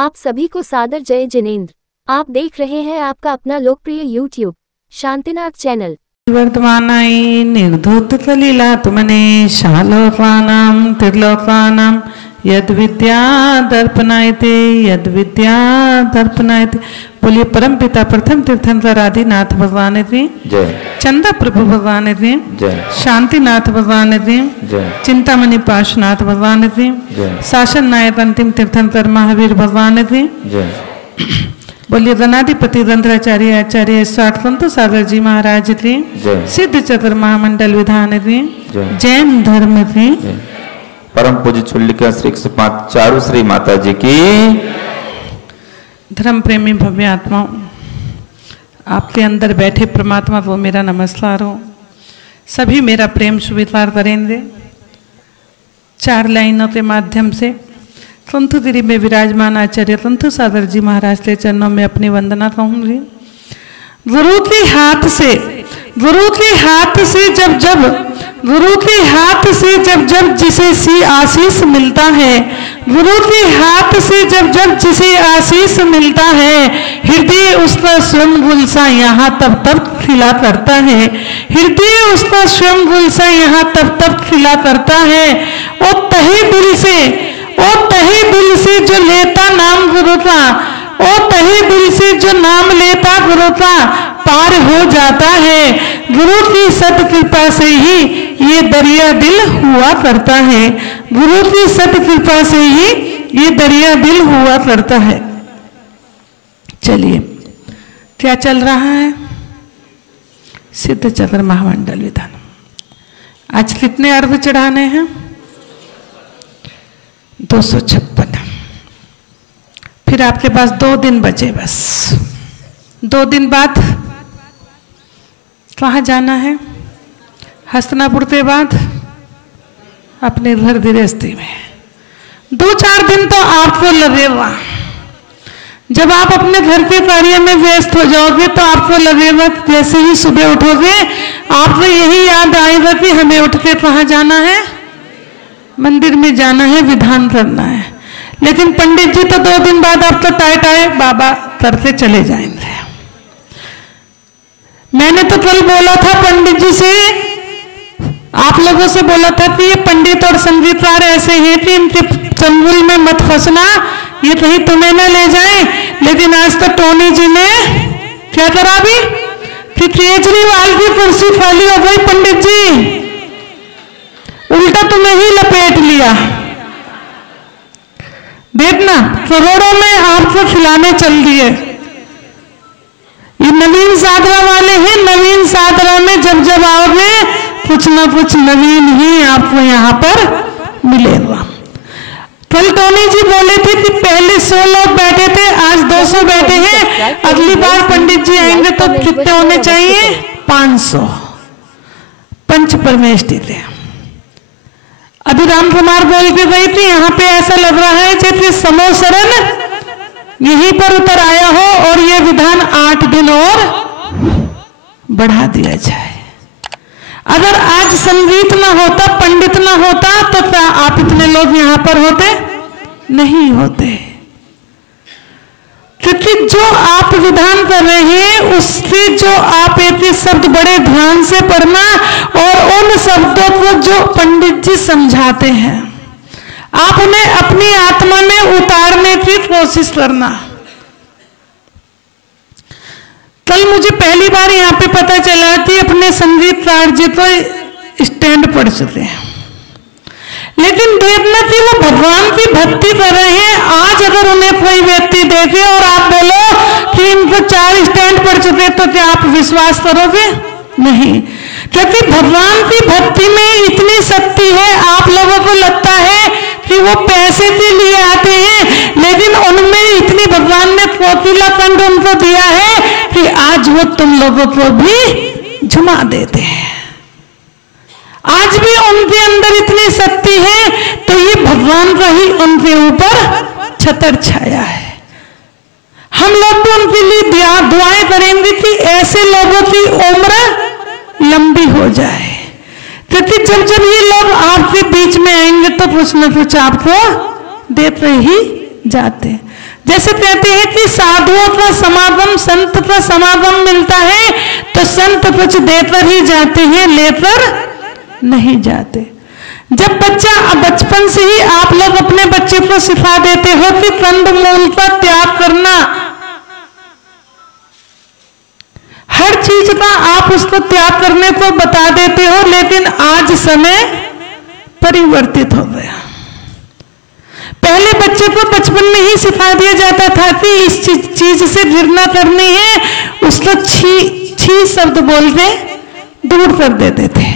आप सभी को सादर जय जिनेंद्र। आप देख रहे हैं आपका अपना लोकप्रिय YouTube शांतिनाथ चैनल। वर्तमानाय निर्धूत कलिलात्मने शालोकानां त्रिलोकानां यद विद्या दर्पणायते यद विद्या दर्पणायते। बोलिए परम पिता प्रथम तीर्थंकर आदिनाथ भगवान की जय, चंदा प्रभु भगवान की जय, शांतिनाथ भगवान की जय, चिंतामणि पाशनाथ भगवान की जय, शासन नायक अंतिम तीर्थंकर महावीर भगवान की जय। बोलिए गणाधिपति रंध्राचार्य आचार्य स्वार्थंत सागर जी महाराज की जय, सिद्ध चक्र महामंडल विधान की जैन धर्म की, परम पूज्य चुल्लिका श्री 105 चारू श्री माता जी की। धर्म प्रेमी भव्य आत्माओं, आपके अंदर बैठे परमात्मा को मेरा नमस्कार हो। सभी मेरा प्रेम स्वीकार करेंगे। 4 लाइनों के माध्यम से संतगिरी में विराजमान आचार्य तंतु सागर जी महाराज के चरणों में अपनी वंदना कहूंगी। गुरु के हाथ से जब जब जिसे सी आशीष मिलता है, गुरु के हाथ से जब जब जिसे आशीष मिलता है, हृदय उसका स्वयं गुलसा यहाँ तब खिला करता है। हृदय उसका स्वयं गुलसा यहाँ तब खिला करता है। और तहे दिल से जो लेता नाम गुरु का, और तहे दिल से जो नाम लेता गुरु का, पार हो जाता है। गुरु की सत्कृपा से ही ये दरिया दिल हुआ करता है। गुरु की सत्कृपा से ही ये दरिया दिल हुआ करता है। चलिए, क्या चल रहा है? सिद्ध चक्र महामंडल विधान। आज कितने अर्घ चढ़ाने हैं? 256। फिर आपके पास 2 दिन बचे बस। 2 दिन बाद कहाँ जाना है? हस्तिनापुर के बाद अपने घर गृहस्थी में। 2-4 दिन तो आपको लगेगा। जब आप अपने घर के कार्य में व्यस्त हो जाओगे तो आपको लगेगा, जैसे ही सुबह उठोगे आपको यही याद आएगा कि हमें उठ के कहाँ जाना है? मंदिर में जाना है, विधान करना है। लेकिन पंडित जी तो 2 दिन बाद आप तो टाए बाबा करके चले जाएंगे। मैंने तो कल बोला था पंडित जी से, आप लोगों से बोला था कि ये पंडित और संगीतकार ऐसे हैं कि इनके चंगुल में मत फंसना, ये कहीं तुम्हें न ले जाए। लेकिन आज तो टोनी जी ने क्या करा भी कि केजरीवाल की कुर्सी खाली हो गई। पंडित जी उल्टा तुम्हें ही लपेट लिया। देखना, करोड़ों में आपको खिलाने चल दिए। ये नवीन सादरा वाले हैं। नवीन सादरा में जब जब आओगे कुछ ना कुछ नवीन ही आपको यहाँ पर मिलेगा। कल टोनी जी बोले थे कि पहले 100 लोग बैठे थे, आज 200 बैठे हैं। अगली बार पंडित जी आएंगे तो कितने होने चाहिए? 500। पंच परमेष्टि थे। अभी राम कुमार बोल के गई थी, यहाँ पे ऐसा लग रहा है जैसे समोसरन यहीं पर उतर आया हो और ये विधान 8 दिन और बढ़ा दिया जाए। अगर आज संगीत ना होता, पंडित ना होता, तो क्या आप इतने लोग यहाँ पर होते? नहीं होते। क्योंकि जो आप विधान कर रहे हैं उसके जो आप एक शब्द बड़े ध्यान से पढ़ना और उन शब्दों को जो पंडित जी समझाते हैं आप उन्हें अपनी आत्मा में उतारने की कोशिश करना। कल मुझे पहली बार यहाँ पे पता चला कि अपने संगीतकार जी तो स्टैंड पढ़ चुके हैं, लेकिन देखना कि वो भगवान की भक्ति कर रहे हैं। आज अगर उन्हें कोई व्यक्ति देखे और आप बोलो कि इनको 4 स्टैंड पढ़ चुके, तो क्या आप विश्वास करोगे? नहीं। क्योंकि भगवान की भक्ति में इतनी शक्ति है। आप लोगों को लगता है कि वो पैसे के लिए आते हैं, लेकिन उनमें इतनी भगवान ने कोकिला कंठ उनको दिया है कि आज वो तुम लोगों को भी झुमा देते हैं। आज भी उनके अंदर इतनी शक्ति है, तो ये भगवान का ही उनके ऊपर छतर छाया है। हम लोग भी उनके लिए दुआएं करेंगे कि ऐसे लोगों की उम्र लंबी हो जाए। क्योंकि जब जब ये लोग आपके बीच में आएंगे तो कुछ न कुछ आपको देते ही जाते। जैसे कहते हैं कि साधुओं का समागम, संत का समागम मिलता है तो संत कुछ देकर ही जाते हैं, लेकर नहीं जाते। जब बच्चा बचपन से ही आप लोग अपने बच्चे को सिखा देते हो कि कंदमूल का त्याग करना, हर चीज का आप उसको त्याग करने को बता देते हो, लेकिन आज समय परिवर्तित हो गया। पहले बच्चे को बचपन में ही सिखा दिया जाता था कि इस चीज से घृणा करनी है, उसको छी शब्द बोल के दूर कर देते थे,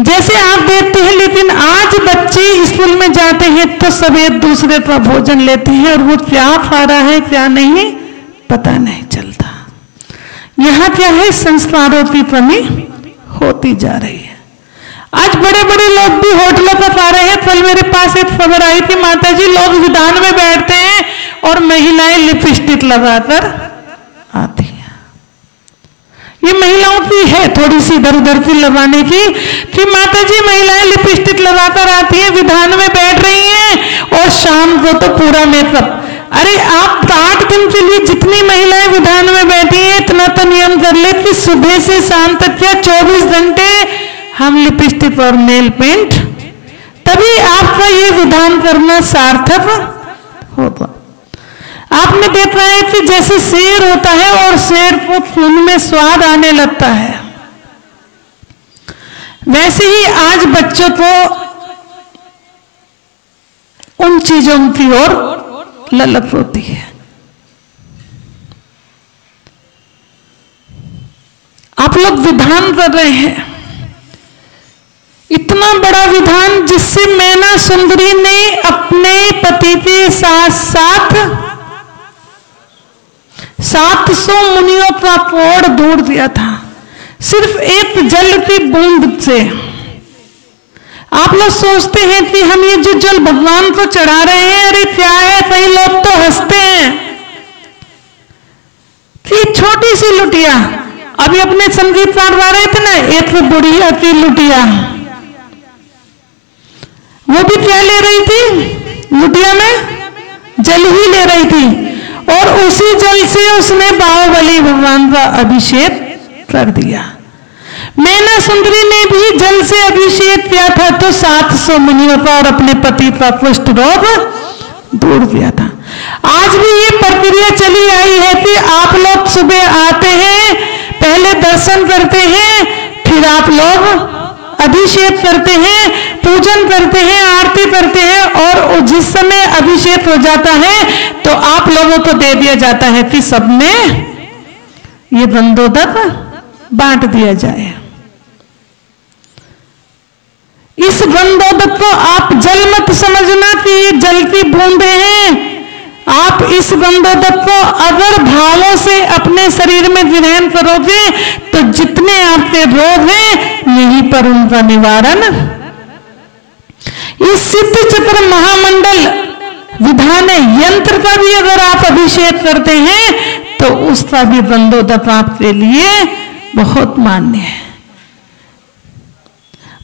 जैसे आप देखते हैं। लेकिन आज बच्चे स्कूल में जाते हैं तो सब एक दूसरे का भोजन लेते हैं और वो क्या खा रहा है क्या नहीं पता नहीं चलता। यहाँ क्या है, संस्कारों की कमी होती जा रही है। आज बड़े बड़े लोग भी होटलों पर खा रहे हैं। कल मेरे पास एक खबर आई थी, माता जी लोग विधान में बैठते हैं और महिलाएं लिपस्टिक लगाकर आती हैं। ये महिलाओं की है थोड़ी सी इधर उधर की लगाने की, कि माता जी महिलाएं लिपस्टिक लगाकर आती हैं, विधान में बैठ रही हैं और शाम को तो पूरा मेकअप। अरे आप 8 दिन के लिए जितनी महिलाएं विधान में बैठी हैं, इतना तो नियम कर ले कि सुबह से शाम तक या 24 घंटे हम लिपस्टिक और नेल पेंट, तभी आपका ये विधान करना सार्थक होगा। आपने देखा है कि जैसे शेर होता है और शेर को खून में स्वाद आने लगता है, वैसे ही आज बच्चों को उन चीजों की ओर ललक होती है। आप लोग विधान कर रहे हैं, इतना बड़ा विधान जिससे मैना सुंदरी ने अपने पति के साथ साथ 700 मुनियों का कोड़ दूर दिया था, सिर्फ एक जल की बूंद से। आप लोग सोचते हैं कि हम ये जो जल भगवान को चढ़ा रहे हैं, अरे क्या है, कई लोग तो हंसते हैं कि छोटी सी लुटिया, अभी अपने संगीतकार गा रहे थे ना, एक बुढ़िया की लुटिया, वो भी क्या ले रही थी, लुटिया में जल ही ले रही थी, और उसी जल से उसने बाहुबली भगवान का अभिषेक कर दिया। मैना सुंदरी ने भी जल से अभिषेक किया था तो 700 मुनियों का और अपने पति का कुष्ठ रोग दूर किया था। आज भी ये प्रक्रिया चली आई है कि आप लोग सुबह आते हैं, पहले दर्शन करते हैं, फिर आप लोग अभिषेक करते हैं, पूजन करते हैं, आरती करते हैं, और जिस समय अभिषेक हो जाता है तो आप लोगों को दे दिया जाता है कि सब में ये गंधोदक बांट दिया जाए। इस गंधोदक को आप जल मत समझना कि ये जल की बूंदे हैं। आप इस गंधोदक को अगर भावों से अपने शरीर में ग्रहण करोगे तो जितने आपके रोग हैं यहीं पर उनका निवारण। इस सिद्ध चक्र महामंडल विधान यंत्र का भी अगर आप अभिषेक करते हैं तो उसका भी गंधोदक आपके लिए बहुत मान्य है।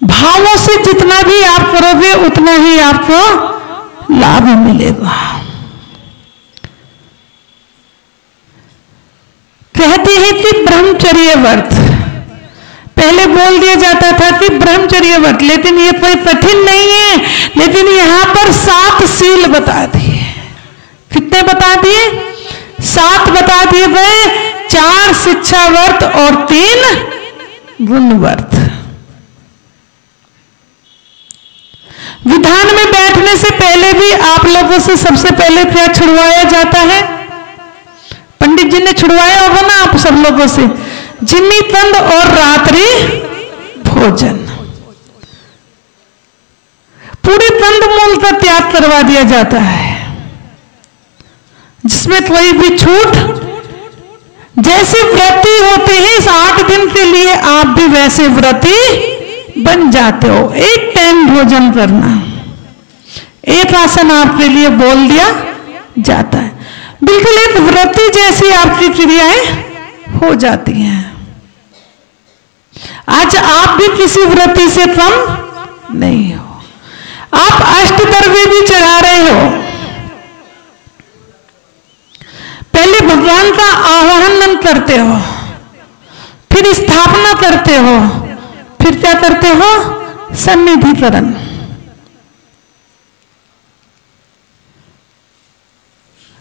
भावों से जितना भी आप करोगे उतना ही आपको लाभ मिलेगा। कहते हैं कि ब्रह्मचर्य व्रत, पहले बोल दिया जाता था कि ब्रह्मचर्य व्रत, लेकिन ये कोई कठिन नहीं है। लेकिन यहां पर 7 सील बता दिए। कितने बता दिए? 7 बता दिए गए, 4 शिक्षा व्रत और 3 गुण व्रत। विधान में बैठने से पहले भी आप लोगों से सबसे पहले क्या छुड़वाया जाता है? पंडित जी ने छुड़वाया होगा ना आप सब लोगों से, जिम्मी तंद और रात्रि भोजन। पूरे कंदमूल का त्याग करवा दिया जाता है, जिसमें कोई भी छूट। जैसे व्रती होते हैं 8 दिन के लिए, आप भी वैसे व्रती बन जाते हो। एक टाइम भोजन करना, एक आसन आपके लिए बोल दिया जाता है, बिल्कुल एक व्रती जैसी आपकी क्रियाएं हो जाती हैं। आज आप भी किसी व्रती से कम नहीं हो। आप अष्टद्रव्य भी चढ़ा रहे हो, भगवान का आवाहन करते हो, फिर स्थापना करते हो, फिर क्या करते हो? सन्निधिकरण।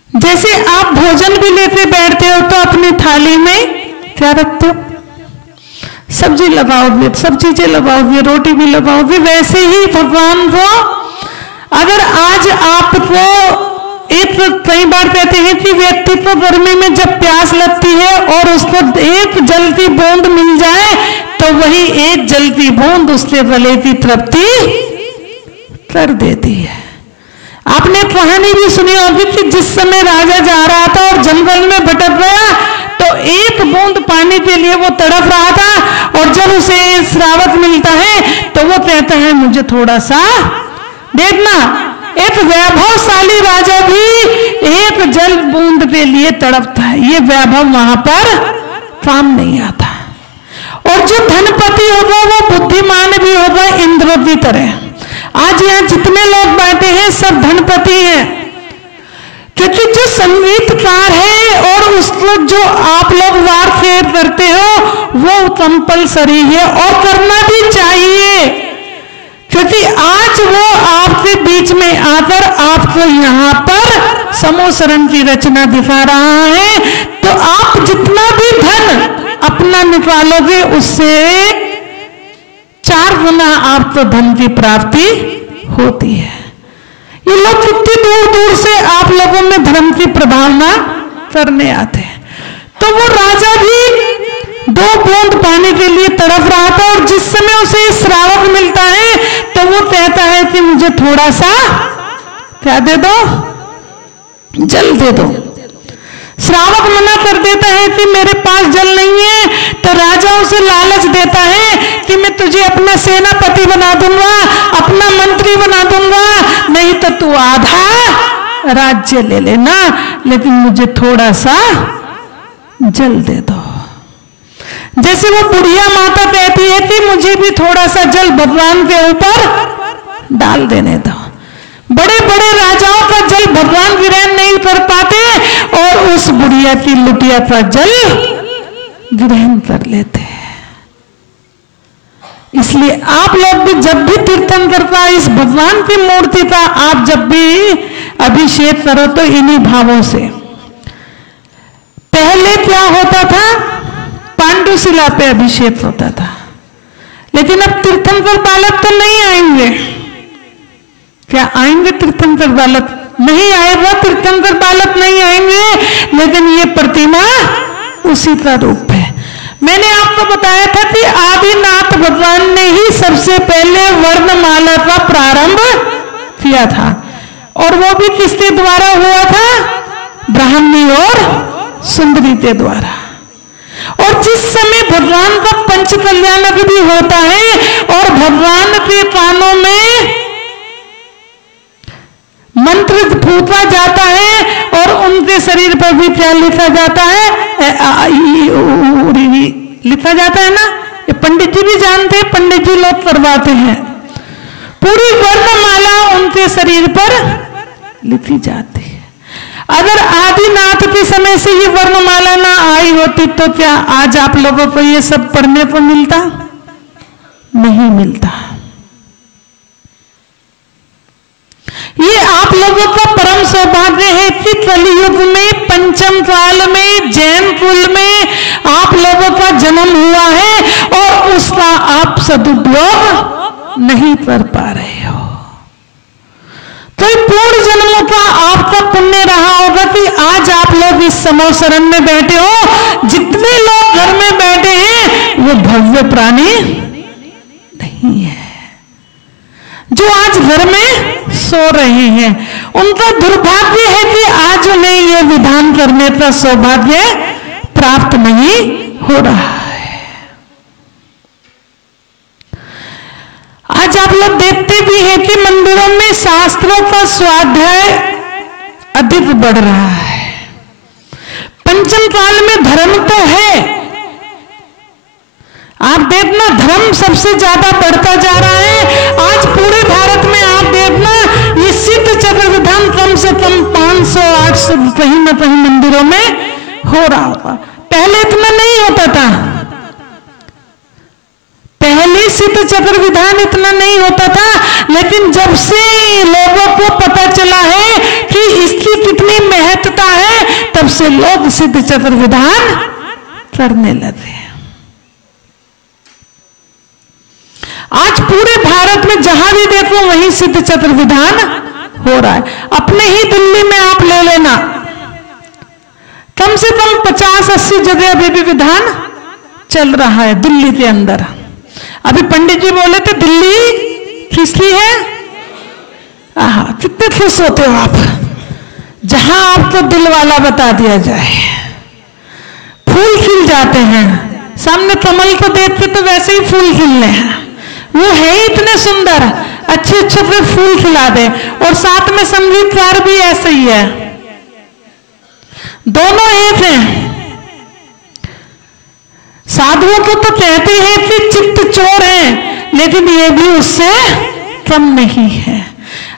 जैसे आप भोजन भी लेते बैठते हो तो अपनी थाली में क्या रखते हो? सब्जी लगाओगे, सब चीजें लगाओगे, रोटी भी लगाओगे। वैसे ही भगवान को अगर आज आपको एक, कई बार कहते हैं कि व्यक्ति को गर्मी में जब प्यास लगती है और उसको एक जल की बूंद मिल जाए तो वही एक जल की बूंद उसके गले की तृप्ति कर देती है। आपने कहानी भी सुनी होगी कि जिस समय राजा जा रहा था और जंगल में भटक गया तो एक बूंद पानी के लिए वो तड़प रहा था, और जब उसे श्रावक मिलता है तो वो कहता है मुझे थोड़ा सा। देखना, एक वैभवशाली राजा भी एक जल बूंद के लिए तड़पता है। ये वैभव वहां पर काम नहीं आता। और जो धनपति होगा वो बुद्धिमान भी होगा इंद्र की तरह। आज यहाँ जितने लोग बैठे हैं सब धनपति हैं, क्योंकि जो संगीतकार है और उसको जो आप लोग वार फेर करते हो वो कंपलसरी है और करना भी चाहिए, क्योंकि आज वो आपके बीच में आकर आपको यहाँ पर समोसरण की रचना दिखा रहा है। तो आप जितना भी धन अपना निकालोगे उससे 4 गुना आपको धन की प्राप्ति होती है। ये लोग कितनी दूर दूर से आप लोगों में धर्म की प्रभावना करने आते हैं। तो वो राजा भी 2 बूंद पानी के लिए तड़प रहा था, और जिस समय उसे श्रावक मिलता है तो वो कहता है कि मुझे थोड़ा सा क्या दे दो? जल दे दो। श्रावक मना कर देता है कि मेरे पास जल नहीं है, तो राजा उसे लालच देता है कि मैं तुझे अपना सेनापति बना दूंगा, अपना मंत्री बना दूंगा, नहीं तो तू आधा राज्य ले लेना, लेकिन मुझे थोड़ा सा जल दे दो। जैसे वो बुढ़िया माता कहती है कि मुझे भी थोड़ा सा जल भगवान के ऊपर डाल देने दो। बड़े बड़े राजाओं का जल भगवान ग्रहण नहीं कर पाते और उस बुढ़िया की लुटिया का जल ग्रहण कर लेते हैं। इसलिए आप लोग भी जब भी तीर्थंकर का इस भगवान की मूर्ति का आप जब भी अभिषेक करो तो इन्हीं भावों से। पहले क्या होता था? पांडुशिला पे अभिषेक होता था, लेकिन अब तीर्थंकर बालक तो नहीं आएंगे। क्या आएंगे तीर्थंकर बालक? नहीं आएगा, तीर्थंकर बालक नहीं आएंगे, लेकिन ये प्रतिमा उसी का रूप है। मैंने आपको बताया था कि आदिनाथ भगवान ने ही सबसे पहले वर्णमाला का प्रारंभ किया था, और वो भी किसके द्वारा हुआ था? ब्राह्मणी और सुंदरी के द्वारा। और जिस समय भगवान का पंच कल्याणक भी होता है और भगवान के कानों में मंत्र फूका जाता है और उनके शरीर पर भी क्या लिखा जाता है? लिखा जाता है ना। ये पंडित जी भी जानते हैं, पंडित जी लोग करवाते हैं। पूरी वर्णमाला उनके शरीर पर लिखी जाती है। अगर आदिनाथ के समय से ये वर्णमाला ना आई होती तो क्या आज आप लोगों को ये सब पढ़ने को मिलता? नहीं मिलता। ये आप लोगों का परम सौभाग्य है कि कलयुग में पंचम काल में जैन कुल में आप लोगों का जन्म हुआ है और उसका आप सदुपयोग नहीं कर पा रहे हो। तो पूर्ण जन्मों का आपका पुण्य रहा होगा कि आज आप लोग इस समोसरण में बैठे हो। जितने लोग घर में बैठे हैं वो भव्य प्राणी नहीं है, जो आज घर में सो रहे हैं। उनका दुर्भाग्य है कि आज उन्हें यह विधान करने का सौभाग्य प्राप्त नहीं हो रहा है। आज आप लोग देखते भी हैं कि मंदिरों में शास्त्रों का स्वाध्याय अधिक बढ़ रहा है। पंचम काल में धर्म तो है, आप देखना धर्म सबसे ज्यादा बढ़ता जा रहा है। आज पूरे भारत में आप देखना ये सिद्ध चक्र विधान कम से कम 500-800 कहीं न कहीं मंदिरों में हो रहा होगा। पहले इतना नहीं होता था, पहले सिद्ध चक्र विधान इतना नहीं होता था, लेकिन जब से लोगों को पता चला है कि इसकी कितनी महत्ता है, तब से लोग सिद्ध चक्र विधान करने लगे। आज पूरे भारत में जहां भी देखो वहीं सिद्ध चक्र विधान हो रहा है। अपने ही दिल्ली में आप ले लेना, कम से कम 50-80 जगह अभी भी विधान चल रहा है दिल्ली के अंदर। अभी पंडित जी बोले थे दिल्ली किसकी है? आहा, कितने खुश होते हो आप जहां आपको दिल वाला बता दिया जाए। फूल खिल जाते हैं, सामने कमल को देखते तो वैसे ही फूल खिलने हैं, वो है ही इतने सुंदर, अच्छे अच्छे पे फूल खिला दे। और साथ में संगीतकार भी ऐसे ही है, दोनों एक हैं। साधुओं को तो कहते हैं कि चित्त चोर है, लेकिन ये भी उससे कम नहीं है।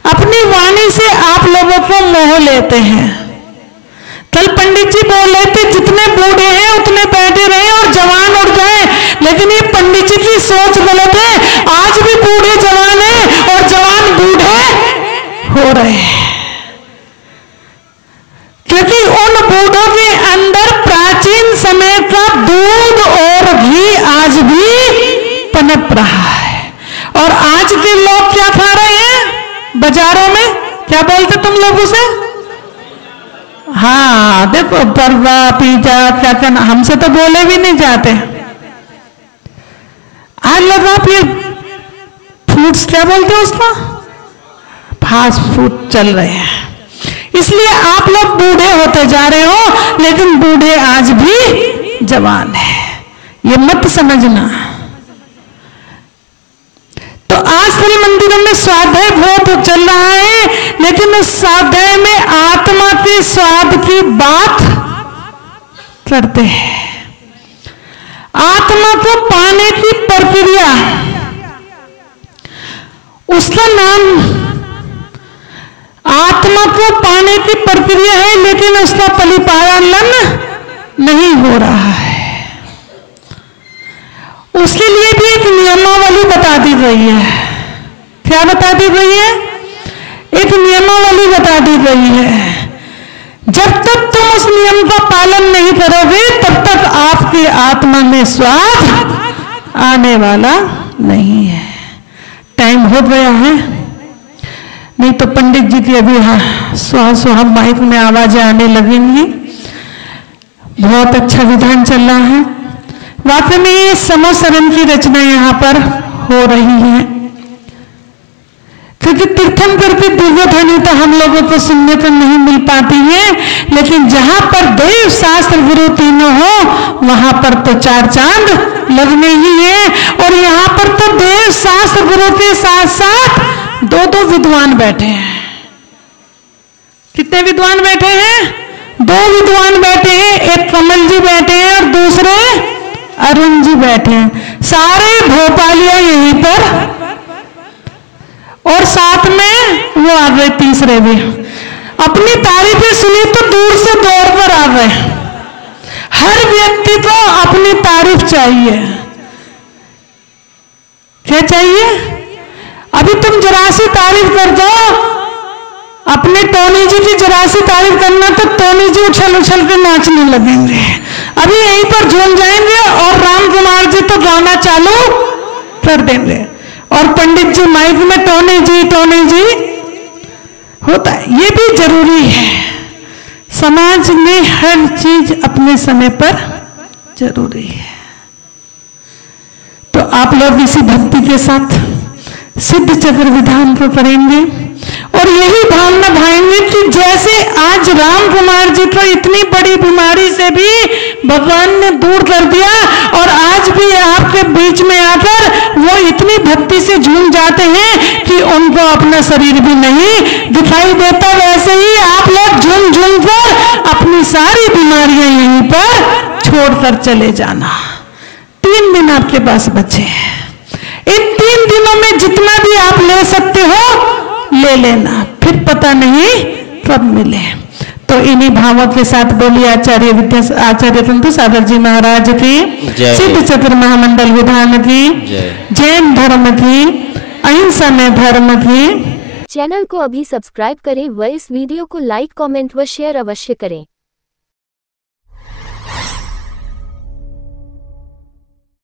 अपनी वाणी से आप लोगों को मोह लेते हैं। कल पंडित जी बोल रहे थे जितने बूढ़े हैं उतने बैठे रहे और जवान उड़ जाए, लेकिन ये पंडित जी की सोच गलत है। आज भी बूढ़े जवान हैं और जवान बूढ़े हो रहे हैं, क्योंकि उन बूढ़ों के अंदर प्राचीन समय का दूध और घी आज भी पनप रहा है। और आज के लोग क्या खा रहे हैं बाजारों में? क्या बोलते तुम लोग उसे? हाँ देखो, बर्गर, पिज्जा, क्या क्या, हमसे तो बोले भी नहीं जाते। आज लोग आप ये फूड्स क्या बोलते हो उसको? फास्ट फूड चल रहे हैं। इसलिए आप लोग बूढ़े होते जा रहे हो, लेकिन बूढ़े आज भी जवान है, ये मत समझना। तो आजकल मंदिरों में स्वाध्याय बहुत चल रहा है, लेकिन उस स्वाध्याय में आत्मा के स्वाद की बात करते हैं। आत्मा को पाने की प्रक्रिया, उसका नाम आत्मा को पाने की प्रक्रिया है, लेकिन उसका परिपालन नहीं हो रहा है। उसके लिए भी एक नियमावली बता दी गई है। क्या बता दी गई है? एक नियमावली बता दी गई है। जब तक तुम उस नियम का पालन नहीं करोगे, तब तक आपकी आत्मा में स्वाद आने वाला नहीं है। टाइम हो गया है, नहीं तो पंडित जी की अभी सुहा माइक में आवाजें आने लगेंगी। बहुत अच्छा विधान चल रहा है। वाकई में ये समोसरन की रचना यहाँ पर हो रही है, क्योंकि तीर्थंकर की दिव्य ध्वनि तो हम लोगों को सुनने को नहीं मिल पाती है, लेकिन जहां पर देव शास्त्र गुरु तीनों हो वहां पर तो चार चांद लगने ही है। और यहाँ पर तो देव शास्त्र गुरु के साथ साथ दो विद्वान बैठे हैं। कितने विद्वान बैठे हैं? 2 विद्वान बैठे हैं। एक कमल जी बैठे हैं और दूसरे अरुण जी बैठे हैं। सारे भोपालिया यहीं पर, और साथ में वो आ गए तीसरे भी। अपनी तारीफें सुनी तो दूर से दौड़ कर आ गए। हर व्यक्ति को अपनी तारीफ चाहिए। क्या चाहिए? अभी तुम जरा सी तारीफ कर दो, अपने टोनी जी की जरा सी तारीफ करना तो टोनी जी उछल उछल के नाचने लगेंगे। अभी यहीं पर झूम जाएंगे और राम कुमार जी तो गाना चालू कर देंगे, और पंडित जी माइक में टोनी जी होता है। ये भी जरूरी है। समाज में हर चीज अपने समय पर जरूरी है। तो आप लोग इसी भक्ति के साथ सिद्ध चक्र विधान को करेंगे और यही भावना भाएंगे कि जैसे आज राम कुमार जी को इतनी बड़ी बीमारी से भी भगवान ने दूर कर दिया, और आज भी आपके बीच में आकर वो इतनी भक्ति से झूम जाते हैं कि उनको अपना शरीर भी नहीं दिखाई देता, वैसे ही आप लोग झूम झूम कर अपनी सारी बीमारियां यहीं पर छोड़कर चले जाना। 3 दिन आपके पास बचे हैं। इन 3 दिनों में जितना भी आप ले सकते हो ले लेना, फिर पता नहीं कब मिले। तो इन्हीं भावों के साथ बोलिए आचार्य तंतु सागर जी महाराज की, सिद्ध चतुर महामंडल विधान की, जैन धर्म की, अहिंसा में धर्म की। चैनल को अभी सब्सक्राइब करें व इस वीडियो को लाइक कमेंट व शेयर अवश्य करें।